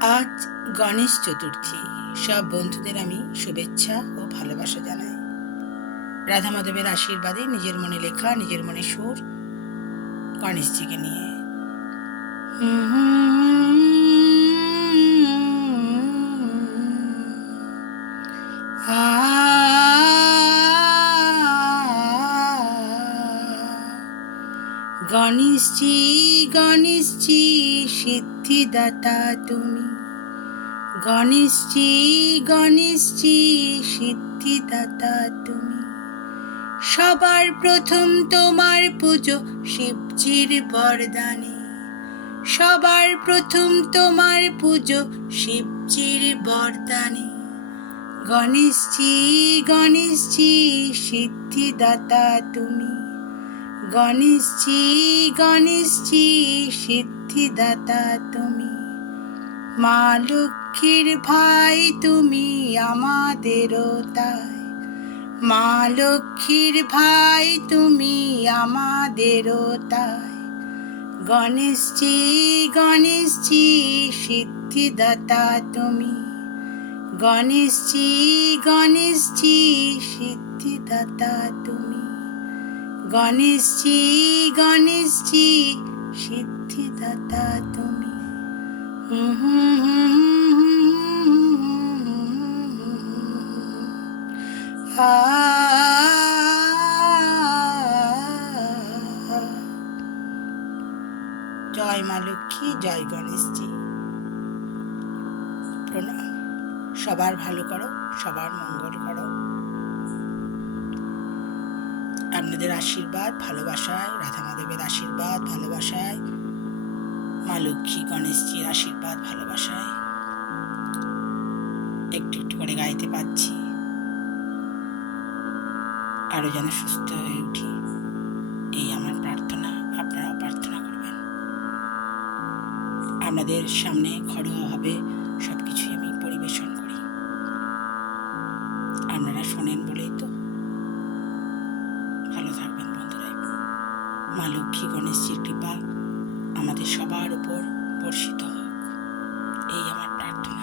আজ গণেশ চতুর্থী। সব বন্ধুদের আমি শুভেচ্ছা ও ভালোবাসা জানাই। রাধা মাধবের আশীর্বাদে নিজের মনে লেখা, নিজের মনে সুর, গণেশজিকে নিয়ে। গণেশজি, গণেশজি, সিদ্ধিদাতা তুমি। গণেশজি, গণেশজি, সিদ্ধিদাতা তুমি। সবার প্রথম তোমার পুজো শিবজির বরদানে। সবার প্রথম তোমার পুজো শিবজির বরদানে। গণেশজি, গণেশজি, সিদ্ধিদাতা তুমি। গণেশজি, গণেশজি, সিদ্ধিদাতা তুমি। মা লক্ষ্মীর ভাই তুমি আমাদেরও তাই। মা লক্ষ্মীর ভাই তুমি আমাদেরও তাই। গণেশজি, গণেশজি, সিদ্ধিদাতা তুমি। গণেশজি, গণেশজি, সিদ্ধিদাতা তুমি। গণেশজি, গণেশজি, সিদ্ধিদাতা তুমি। জয় মা লক্ষ্মী, জয় গণেশজি। প্রণাম। সবার ভালো করো, সবার মঙ্গল করো। আপনাদের আশীর্বাদ ভালোবাসায়, রাধা মাধবের আশীর্বাদ ভালোবাসায়, মা লক্ষ্মী গণেশজির আশীর্বাদ ভালোবাসায় একটু একটু করে গাইতে পারছি। আরো যেন সুস্থ হয়ে উঠি, এই আমার প্রার্থনা। আপনারাও প্রার্থনা করবেন। আপনাদের সামনে ঘরোয়াভাবে সবকিছুই আমি পরিবেশন করি, আপনারা শোনেন বলেই তো। ভালো থাকবেন বন্ধুরা। মা লক্ষ্মী গণেশজির কৃপা আমাদের সবার উপর বর্ষিত হোক, এই আমার প্রার্থনা।